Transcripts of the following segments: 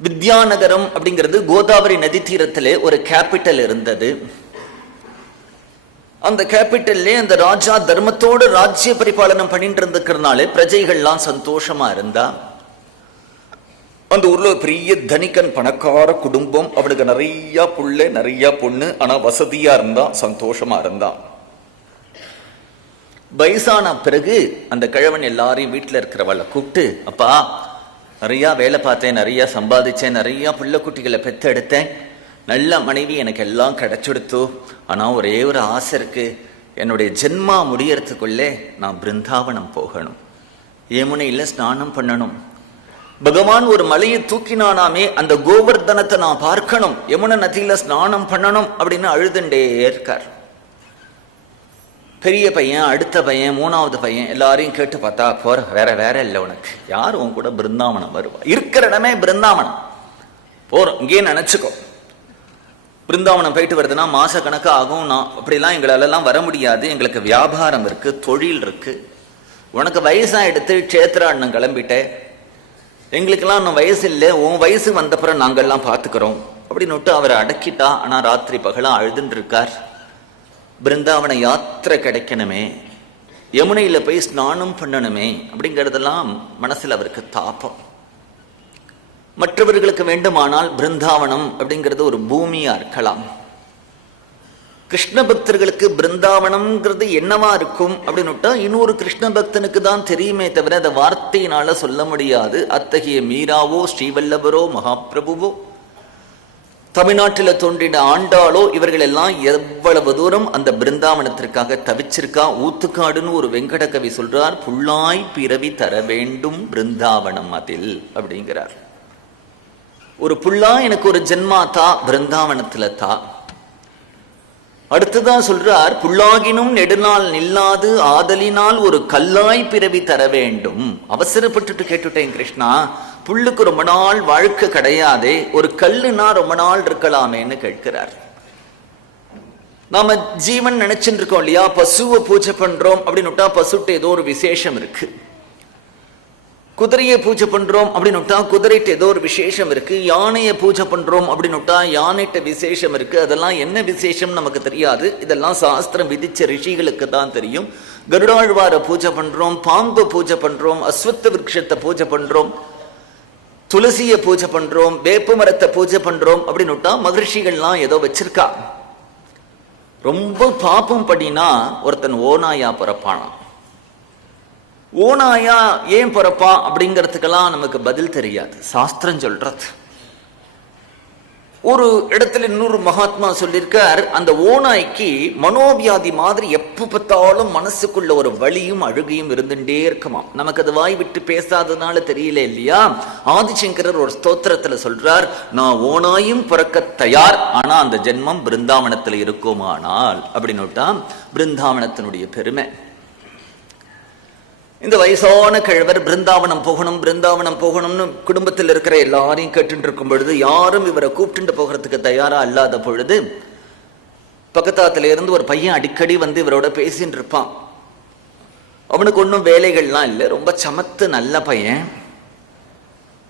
வித்யாநகரம் அப்படிங்கிறது கோதாவரி நதி தீரத்திலே ஒரு கேபிட்டல் இருந்தது. அந்த கேபிட்டல்லே அந்த ராஜா தர்மத்தோடு ராஜ்ய பரிபாலனம் பண்ணிட்டு இருந்துக்கிறதுனாலே பிரஜைகள்லாம் சந்தோஷமா இருந்தா. அந்த ஊர்ல பெரிய தனிக்கன் பணக்கார குடும்பம், அவனுக்கு நிறைய புள்ள நிறைய பொண்ணு, ஆனா வசதியா இருந்தா சந்தோஷமா இருந்தான். வயசான பிறகு அந்த கிழவன் எல்லாரையும் வீட்டுல இருக்கிறவளை கூப்பிட்டு, அப்பா நிறைய வேலை பார்த்தேன், நிறைய சம்பாதிச்சேன், நிறைய புள்ள குட்டிகளை பெத்தெடுத்தேன், நல்ல மனைவி எனக்கு எல்லாம் கிடைச்செடுத்தோ, ஆனா ஒரே ஒரு ஆசை இருக்கு, என்னுடைய ஜென்மா முடியறதுக்குள்ளே நான் பிருந்தாவனம் போகணும், யமுனையில ஸ்நானம் பண்ணணும். பகவான் ஒரு மலையை தூக்கினானாமே, அந்த கோவர்தனத்தை நான் பார்க்கணும், யமுனை நதியில ஸ்நானம் பண்ணணும் அப்படின்னு அழுதுண்டே இருக்கார். பெரிய பையன், அடுத்த பையன், மூணாவது பையன் எல்லாரையும் கேட்டு பார்த்தா, போற வேற வேற இல்லை, உனக்கு யார் உன் கூட பிருந்தாவனம் வருவா, இருக்கிற இடமே பிருந்தாவனம், போறோம் இங்கே நினைச்சுக்கோ. பிருந்தாவனம் போயிட்டு வருதுன்னா மாச கணக்கு ஆகும், நான் அப்படிலாம் எங்களாலெல்லாம் வர முடியாது, எங்களுக்கு வியாபாரம் இருக்கு, தொழில் இருக்கு, உனக்கு வயசாயிடுத்து க்ஷேத்ராண்ணம் கிளம்பிட்டேன், எங்களுக்கெல்லாம் இன்னும் வயசு இல்லை, உன் வயசு வந்தப்புறம் நாங்கள்லாம் பார்த்துக்கிறோம் அப்படின்னு அவரை அடக்கிட்டா. ஆனா ராத்திரி பகலாம் அழுதுன்னு இருக்கார். பிருந்தாவன யாத்திரை கிடைக்கணுமே, யமுனையில போய் ஸ்நானம் பண்ணணுமே அப்படிங்கிறதெல்லாம் மனசுல அவருக்கு தாபம். மற்றவர்களுக்கு வேண்டுமானால் பிருந்தாவனம் அப்படிங்கிறது ஒரு பூமியா இருக்கலாம். கிருஷ்ண பக்தர்களுக்கு பிருந்தாவனம்ங்கிறது என்னவா இருக்கும் அப்படின்னுட்டா இன்னொரு கிருஷ்ண பக்தனுக்கு தான் தெரியுமே தவிர அதை வார்த்தையினால சொல்ல முடியாது. அத்தகைய மீராவோ ஸ்ரீவல்லபரோ மகாபிரபுவோ தமிழ்நாட்டில் தோன்றின ஆண்டாளோ இவர்கள் எல்லாம் எவ்வளவு தூரம் அந்த பிருந்தாவனத்திற்காக தவிச்சிருக்கா. ஊத்துக்காடுன்னு ஒரு வெங்கட கவி சொல்றார், புல்லாய் பிறவி தர வேண்டும் பிருந்தாவனம் அதில் அப்படிங்கிறார். ஒரு புல்லா எனக்கு ஒரு ஜென்மா தா, பிருந்தாவனத்துல தா. அடுத்துதான் சொல்றார், புல்லாகினும் நெடுநாள் நில்லாது ஆதலினால் ஒரு கல்லாய் பிறவி தர வேண்டும். அவசரப்பட்டுட்டு கேட்டுட்டேன் கிருஷ்ணா, புல்லுக்கு ரொம்ப நாள் வாழ்க்கை கிடையாதே, ஒரு கல்லுனா ரொம்ப நாள் இருக்கலாமேன்னு கேட்கிறார். நாம ஜீவன் நினைச்சுட்டு இருக்கோம் இல்லையா, பசுவை பூஜை பண்றோம் அப்படின்னுட்டா பசுட்டு ஏதோ ஒரு விசேஷம் இருக்கு, குதிரையை பூஜை பண்றோம் அப்படின்னுட்டா குதிரைட்டு ஏதோ ஒரு விசேஷம் இருக்கு, யானையை பூஜை பண்றோம் அப்படின்னுட்டா யானைட்ட விசேஷம் இருக்கு. அதெல்லாம் என்ன விசேஷம் நமக்கு தெரியாது, இதெல்லாம் சாஸ்திரம் விதிச்ச ரிஷிகளுக்கு தான் தெரியும். கருடாழ்வார பூஜை பண்றோம், பாம்பு பூஜை பண்றோம், அஸ்வத்த விருட்சத்தை பூஜை பண்றோம், துளசியை பூஜை பண்றோம், வேப்ப மரத்தை பூஜை பண்றோம் அப்படின்னுட்டா மகர்ஷிகள்லாம் ஏதோ வச்சிருக்கா. ரொம்ப பாப்பம் பண்ணினா ஒருத்தன் ஓநாயா பிறப்பானா. ஓநாயா ஏன் பிறப்பான் அப்படிங்கிறதுக்கெல்லாம் நமக்கு பதில் தெரியாது, சாஸ்திரம் சொல்றது. ஒரு இடத்துல இன்னொரு மகாத்மா சொல்லியிருக்கார், அந்த ஓநாய்க்கு மனோவியாதி மாதிரி எப்ப பார்த்தாலும் மனசுக்குள்ள ஒரு வலியும் அழுகையும் இருந்துட்டே இருக்குமா. நமக்கு அது வாய் விட்டு பேசாததுனால தெரியல இல்லையா. ஆதிசங்கரர் ஒரு ஸ்தோத்திரத்துல சொல்றார், நான் ஓநாயும் பிறக்க தயார், ஆனா அந்த ஜென்மம் பிருந்தாவனத்துல இருக்குமானால் அப்படின்னுட்டா பிருந்தாவனத்தினுடைய பெருமை. இந்த வயசான கிழவர் பிருந்தாவனம் போகணும் பிருந்தாவனம் போகணும்னு குடும்பத்தில் இருக்கிற எல்லாரையும் கேட்டு இருக்கும் பொழுது, யாரும் இவரை கூப்பிட்டு போகிறதுக்கு தயாரா இல்லாத பொழுது, பக்கத்தாத்துல இருந்து ஒரு பையன் அடிக்கடி வந்து இவரோட பேசின்னு இருப்பான். அவனுக்கு ஒன்றும் வேலைகள்லாம் இல்லை, ரொம்ப சமத்து நல்ல பையன்.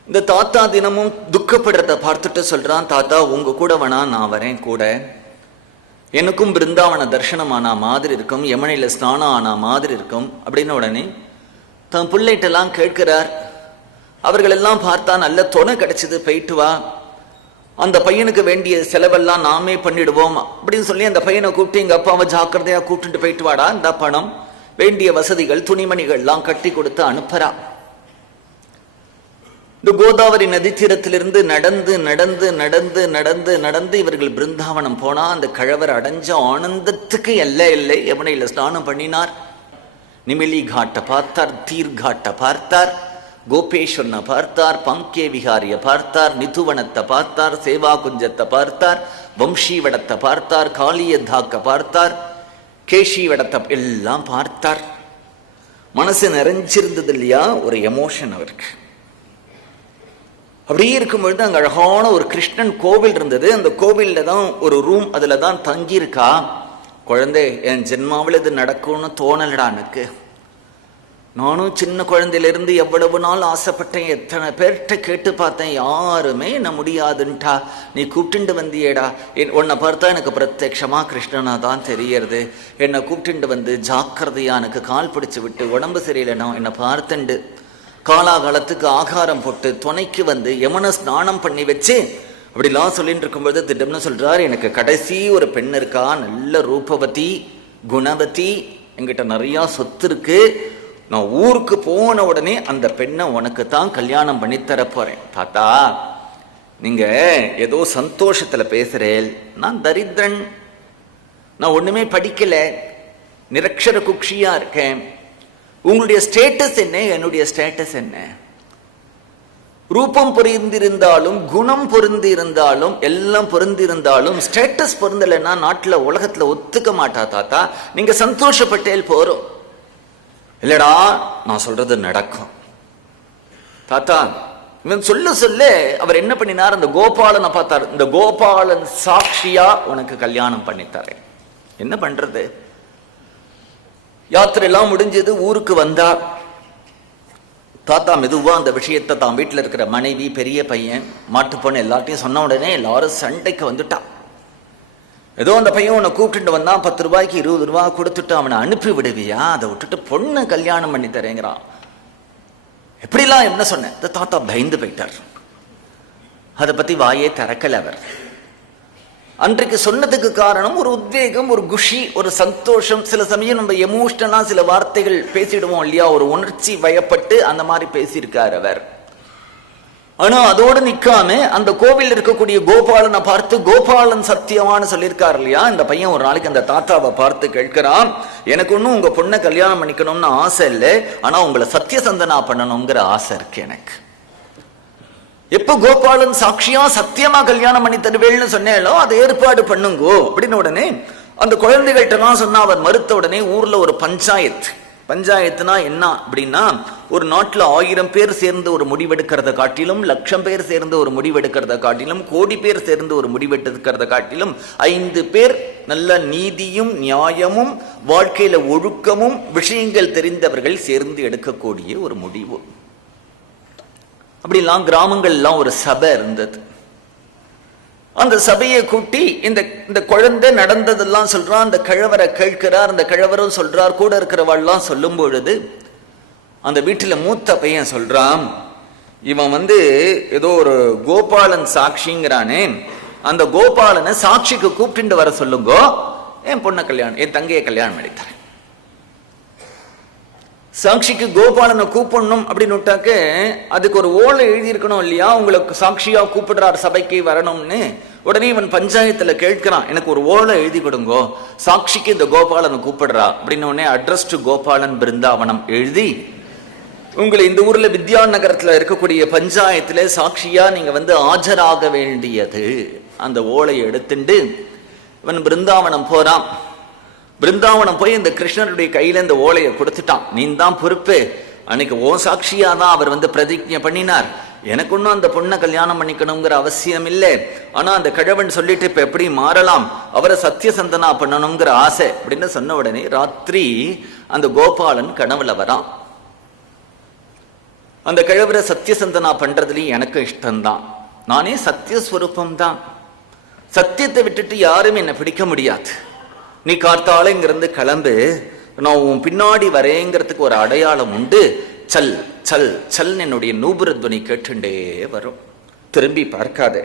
இந்த தாத்தா தினமும் துக்கப்படுறத பார்த்துட்டு சொல்றான், தாத்தா உங்க கூட வேணா நான் வரேன் கூட, எனக்கும் பிருந்தாவன தர்சனம் ஆனா மாதிரி இருக்கும், யமுனையில ஸ்நானம் ஆனா மாதிரி இருக்கும் அப்படின்னு உடனே தன் பிள்ளைகிட்டெல்லாம் கேட்கிறார். அவர்கள் எல்லாம் பார்த்தா நல்ல துணை கிடைச்சது, போயிட்டு வா, அந்த பையனுக்கு வேண்டிய செலவெல்லாம் நாமே பண்ணிடுவோம் அப்படின்னு சொல்லி அந்த பையனை கூப்பிட்டு எங்க அப்பாவை ஜாக்கிரதையா கூப்பிட்டு போயிட்டு வாடா, இந்த பணம் வேண்டிய வசதிகள் துணிமணிகள்லாம் கட்டி கொடுத்து அனுப்புறா. இந்த கோதாவரி நதி தீரத்திலிருந்து நடந்து நடந்து நடந்து நடந்து நடந்து இவர்கள் பிருந்தாவனம் போனா. அந்த கிழவர் அடைஞ்ச ஆனந்தத்துக்கு எல்லை இல்லை. யமுனையில ஸ்நானம் பண்ணினார், நிமிலி காட்டை பார்த்தார், தீர் காட்டை பார்த்தார், கோபேஸ்வரனை பார்த்தார், பங்கே விகாரிய பார்த்தார், நிதுவனத்தை பார்த்தார், சேவா குஞ்சத்தை பார்த்தார், வம்சீவடத்தை பார்த்தார், காளியத்தாக்க பார்த்தார், கேஷிவடத்தை எல்லாம் பார்த்தார். மனசு நிறைஞ்சிருந்தது இல்லையா, ஒரு எமோஷன் அவருக்கு. அப்படியே இருக்கும் பொழுது அங்க அழகான ஒரு கிருஷ்ணன் கோவில் இருந்தது. அந்த கோவில்ல தான் ஒரு ரூம், அதுல தான் தங்கியிருக்கா. குழந்தை, என் ஜென்மாவில் இது நடக்கும்னு தோணலடா எனக்கு, நானும் சின்ன குழந்தையிலிருந்து எவ்வளவு நாள் ஆசைப்பட்டேன், எத்தனை பேர்கிட்ட கேட்டு பார்த்தேன், யாருமே என்ன முடியாதுன்ட்டா. நீ கூப்பிட்டு வந்தியேடா, உன்னை பார்த்தா எனக்கு பிரத்யட்சமா கிருஷ்ணனா தான் தெரியறது. என்னை கூப்பிட்டு வந்து ஜாக்கிரதையா எனக்கு கால் பிடிச்சு விட்டு, உடம்பு சரியில்லைனா என்னை பார்த்துண்டு காலாகாலத்துக்கு ஆகாரம் போட்டு துணைக்கு வந்து யமுனை ஸ்நானம் பண்ணி வச்சு அப்படிலாம் சொல்லிட்டு இருக்கும்போது திடம்னு சொல்றாரு, எனக்கு கடைசி ஒரு பெண் இருக்கா, நல்ல ரூபவதி குணவதி, என்கிட்ட நிறையா சொத்து இருக்கு, நான் ஊருக்கு போன உடனே அந்த பெண்ணை உனக்கு தான் கல்யாணம் பண்ணி தரப்போறேன். தாத்தா, நீங்க ஏதோ சந்தோஷத்துல பேசுறேன், நான் தரித்திரன், நான் ஒண்ணுமே படிக்கல, நிரக்ஷர குக்ஷியா இருக்கேன். உங்களுடைய ஸ்டேட்டஸ் என்ன, என்னுடைய ஸ்டேட்டஸ் என்ன? ரூபம் பொருந்திருந்தாலும் குணம் பொருந்திருந்தாலும் எல்லாம் பொருந்திருந்தாலும் ஸ்டேட்டஸ் பொருந்தலைன்னா நாட்டுல உலகத்துல ஒத்துக்க மாட்டா. தாத்தா, நீங்க சந்தோஷப்பட்டேல் போறோம். இல்லடா, நான் சொல்றது நடக்கும். தாத்தா, இவன் சொல்ல சொல்ல அவர் என்ன பண்ணினார், அந்த கோபாலனை பார்த்தார். இந்த கோபாலன் சாட்சியா உனக்கு கல்யாணம் பண்ணித்தரேன். என்ன பண்றது? யாத்திரை எல்லாம் முடிஞ்சது, ஊருக்கு வந்தா. தாத்தா மெதுவா அந்த விஷயத்தை தான் வீட்டில் இருக்கிற மனைவி, பெரிய பையன், மாட்டு பொண்ணு எல்லாத்தையும் சொன்ன உடனே எல்லாரும் சண்டைக்கு வந்துட்டான். ஏதோ அந்த பையன் உன்னை கூப்பிட்டு வந்தான், 10 ரூபாய்க்கு 20 ரூபா கொடுத்துட்டு அவனை அனுப்பி விடுவியா, அதை விட்டுட்டு பொண்ணு கல்யாணம் பண்ணி தரேங்கிறான். எப்படிலாம் என்ன சொன்னேன்? தாத்தா பயந்து போயிட்டார். அதை பத்தி வாயே திறக்கல அவர். அன்றைக்கு சொன்னதுக்கு காரணம் ஒரு உத்வேகம், ஒரு குஷி, ஒரு சந்தோஷம். சில சமயம் நம்ம எமோஷனலா சில வார்த்தைகள் பேசிடுவோம் இல்லையா, ஒரு உணர்ச்சி வயப்பட்டு அந்த மாதிரி பேசியிருக்கார் அவர். ஆனா அதோடு நிக்காம அந்த கோவில் இருக்கக்கூடிய கோபாலனை பார்த்து, கோபாலன் சத்தியமானு சொல்லியிருக்காரு இல்லையா. இந்த பையன் ஒரு நாளைக்கு அந்த தாத்தாவை பார்த்து கேட்கிறான், எனக்கு ஒன்னும் உங்க பொண்ணை கல்யாணம் பண்ணிக்கணும்னு ஆசை இல்லை, ஆனா உங்களை சத்தியசந்தனா பண்ணணுங்கிற ஆசை இருக்கு எனக்கு. எப்ப கோபாலன் சாட்சியா சத்தியமா கல்யாணம் பண்ணி தருவேன்னு சொன்னேளோ அதை ஏற்பாடு பண்ணுங்கோ அப்படின்னு உடனே அந்த குழந்தைகள்கிட்ட எல்லாம் சொன்னா. அவர் மறுத்த உடனே ஊர்ல ஒரு பஞ்சாயத்து. பஞ்சாயத்துனா என்ன அப்படின்னா, ஒரு நாட்டில் 1000 பேர் சேர்ந்து ஒரு முடிவெடுக்கிறத காட்டிலும், 1,00,000 பேர் சேர்ந்து ஒரு முடிவெடுக்கிறத காட்டிலும், 1,00,00,000 பேர் சேர்ந்து ஒரு முடிவெடுக்கிறத காட்டிலும் 5 பேர் நல்ல நீதியும் நியாயமும் வாழ்க்கையில ஒழுக்கமும் விஷயங்கள் தெரிந்தவர்கள் சேர்ந்து எடுக்கக்கூடிய ஒரு முடிவு. அப்படிலாம் கிராமங்கள்லாம் ஒரு சபை இருந்தது. அந்த சபையை கூட்டி இந்த குழந்தை நடந்ததெல்லாம் சொல்றான். அந்த கிழவரை கேட்கிறார். அந்த கிழவரும் சொல்றார். கூட இருக்கிறவாள்லாம் சொல்லும் பொழுது அந்த வீட்டுல மூத்த பையன் சொல்றான், இவன் ஏதோ ஒரு கோபாலன் சாட்சிங்கிறானே, அந்த கோபாலனை சாட்சிக்கு கூப்பிட்டு வர சொல்லுங்கோ, என் பொண்ணை கல்யாணம், என் தங்கையை கல்யாணம் பண்ணித்தரேன். சாட்சிக்கு கோபாலனை கூப்பிடணும் அப்படின்னு விட்டாக்க அதுக்கு ஒரு ஓலை எழுதியிருக்கணும் இல்லையா, உங்களுக்கு சாட்சியா கூப்பிடுறார் சபைக்கு வரணும்னு. உடனே இவன் பஞ்சாயத்துல கேட்கிறான், எனக்கு ஒரு ஓலை எழுதி கொடுங்கோ, சாட்சிக்கு இந்த கோபாலனை கூப்பிடுறா அப்படின்னு. உடனே அட்ரஸ் டு கோபாலன் பிருந்தாவனம் எழுதி, உங்களை இந்த ஊர்ல வித்யா நகரத்துல இருக்கக்கூடிய பஞ்சாயத்துல சாட்சியா நீங்க ஆஜராக வேண்டியது. அந்த ஓலையை எடுத்துட்டு இவன் பிருந்தாவனம் போறான். பிருந்தாவனம் போய் இந்த கிருஷ்ணருடைய கையில இந்த ஓலையை கொடுத்துட்டான். நீ தான் பொறுப்பு, அன்னைக்கு ஓ சாட்சியா தான் அவர் பிரதிஜ்ஞை பண்ணினார், எனக்கு ஒன்னும் அந்த பொண்ணை கல்யாணம் பண்ணிக்கணுங்கிற அவசியம் இல்லை. ஆனா அந்த கிழவன் சொல்லிட்டு இப்ப எப்படி மாறலாம், அவரை சத்தியசந்தனா பண்ணணுங்கிற ஆசை அப்படின்னு சொன்ன உடனே ராத்திரி அந்த கோபாலன் கனவுல வரான். அந்த கிழவரை சத்தியசந்தனா பண்றதுலயும் எனக்கு இஷ்டம்தான், நானே சத்தியஸ்வரூபம் தான், சத்தியத்தை விட்டுட்டு யாரும் என்னை பிடிக்க முடியாது, நீ கார்த்தால இங்கிருந்து கிளம்பு, நான் உன் பின்னாடி வரேங்கிறதுக்கு ஒரு அடையாளம் உண்டு, சல் சல் சல் என்னுடைய நூபுரத்வனி கேட்டுண்டே வரும், திரும்பி பார்க்காத,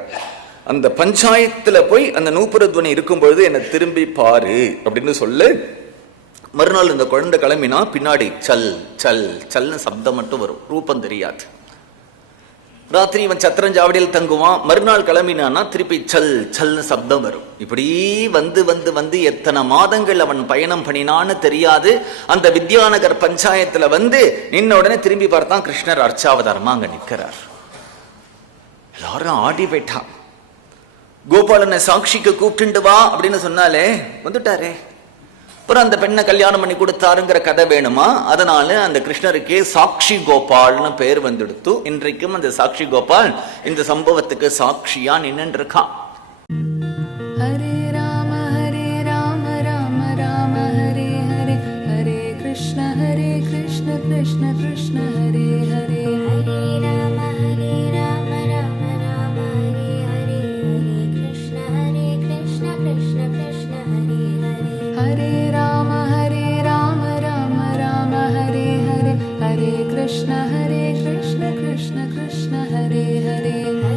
அந்த பஞ்சாயத்துல போய் அந்த நூபுரத்வனி இருக்கும் பொழுது என்னை திரும்பி பாரு அப்படின்னு சொல்லு. மறுநாள் இந்த குழந்தை கிளம்பினா பின்னாடி சல் சல் சல்னு சப்தம் மட்டும் வரும், ரூபம் தெரியாது. ராத்திரி இவன் சத்திரஞ்சாவடியில் தங்குவான். மறுநாள் கிளம்பினான்னா திருப்பி சல் சல்னு சப்தம் வரும். இப்படி வந்து எத்தனை மாதங்கள் அவன் பயணம் பண்ணினான்னு தெரியாது. அந்த வித்யாநகர் பஞ்சாயத்துல நின்ன உடனே திரும்பி பார்த்தான், கிருஷ்ணர் அர்ச்சாவதாரமா அங்க நிற்கிறார். எல்லாரும் ஆடி போயிட்டான். கோபாலனை சாட்சிக்கு கூப்பிட்டு வா அப்படின்னு சொன்னாலே வந்துட்டாரே. அப்புறம் அந்த பெண்ணை கல்யாணம் பண்ணி கொடுத்தாருங்கிற கதை வேணுமா, அதனால அந்த கிருஷ்ணருக்கே சாட்சி கோபால்னு பேர் வந்துடுத்து. இன்றைக்கும் அந்த சாட்சி கோபால் இந்த சம்பவத்துக்கு சாட்சியா நின்று இருக்கான். Hare Rama Rama Rama Hare Hare, Hare Krishna Krishna Krishna Krishna Krishna Hare Hare